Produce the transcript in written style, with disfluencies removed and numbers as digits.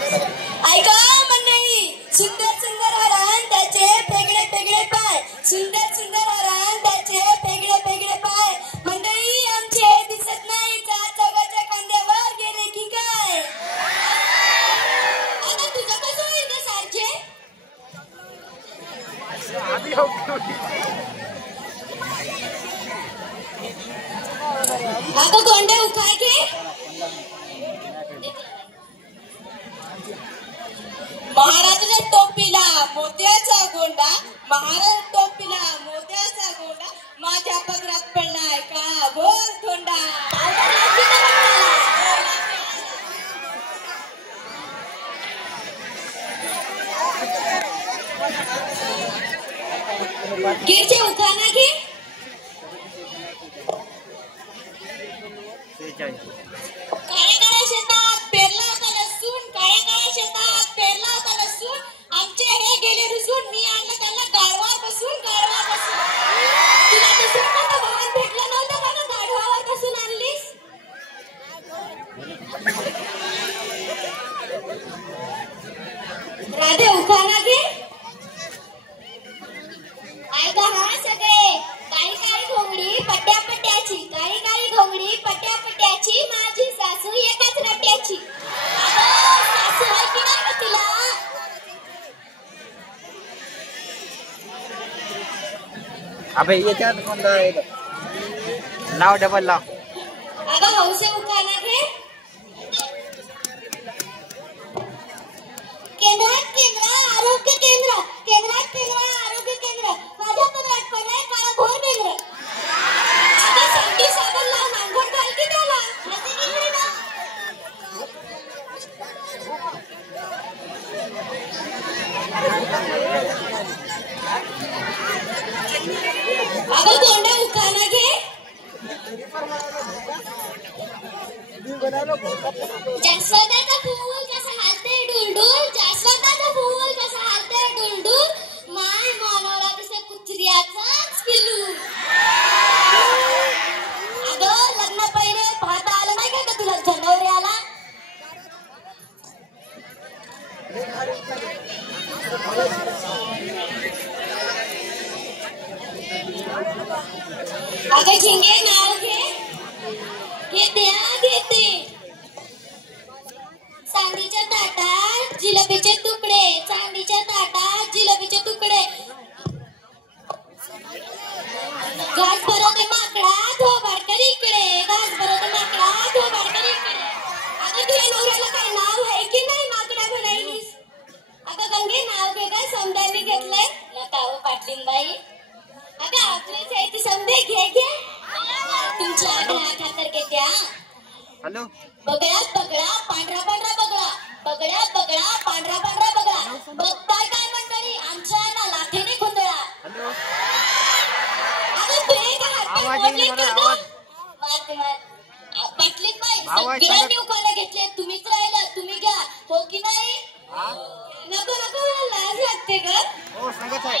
ऐका मंडळी, सुंदर सुंदर हरण त्याचे वेगळे वेगळे पाय, सुंदर सुंदर हरण त्याचे वेगळे वेगळे पाय. मंडळी आमचे दिसत नाही, चौघाच्या खांद्यावर गेले की काय? आता तुझं कसं होईल ग सारखे? अगं गोंडे उखाय घे. महाराजाच्या टोपीला मोत्याचा गोंडा, महाराज टोपीला मोत्याचा गोंडा, माझ्या पदरात पडलाय का बोल थोंडा. गिरचे उखाना घे. काळ्या काळ्या शेतात पेरला होता लसूण, काळ्या काळ्या शेतात पेरला होता लसूण, आमचे हे गेले रुसून, मी आणलं त्यांना गाढवावर बसून, गाढवावर बसून. तुला दुसरं कोणतं वाहन भेटलं नव्हतं का ग गाढवावर बसून आणलीस? राधे उखाणा घे. ऐका हा सगळे, काळी काळी घोंगडी पट्ट्या पट्ट्याची, काळी काळी घोंगडी पट्ट्या पट्ट्याची, माझी सासू एकाच रट्ट्याची. सासू आहे की नाही ग तुला? अबे याच्यात कोणतं लाव, डबल लाव. अगं हौसे उखाणा घे. केंद्रात केंद्र आरोग्य केंद्र, केंद्रात केंद्र आरोग्य केंद्र, माझ्या पदरात पडलाय काळा घोर बेंद्र. आता संधी साबण लावून अंघोळ घाल की त्याला. अगं गोंडे उखाणा घे. जास्वंदाचं फूल कसं हलते डुलडुल, जास्वंदाचं फूल कसं हलते डुलडुल, माय मानवला तसे कुत्र्याचाच पिल्लू. अगं लग्न पहिले पाहता आलं नाही का तुला जनावऱ्याला? अगं झिंगे नाव घे. घेते हा घेते. चांदीच्या ताटात जिलेबीचे तुकडे, चांदीच्या ताटात जिलेबीचे तुकडे, घास भरवते माकडा थोबाड कर इकडे, घास भरवते माकडा थोबाड कर इकडे. अगं तुझ्या नवऱ्याला काय नाव आहे की नाही माकडा म्हणायलीस? अगं गंगे नाव घे का समजायला घेतलंय नका हो पाटलीनबाई. अगं आपलेच आहे ती समजे घे घे. तुमच्या आग्रहा खातर घेत्या. हॅलो. बगळ्यात बगळा पांढरा पांढरा बगळा, बगळ्यात बगळा पांढरा पांढरा बगळा, बघताय काय मंडळी आमच्या ना लाथेने खुंदळा. अगं तुझे का हातपाय मोडले का ग? पाटलीन बाई सगळ्यांनी उखाणे घेतले, तुम्हीच राहिला, तुम्ही घ्या हो की नाही? नको नको मला लाज वाटते ग. हो सांगत आहे.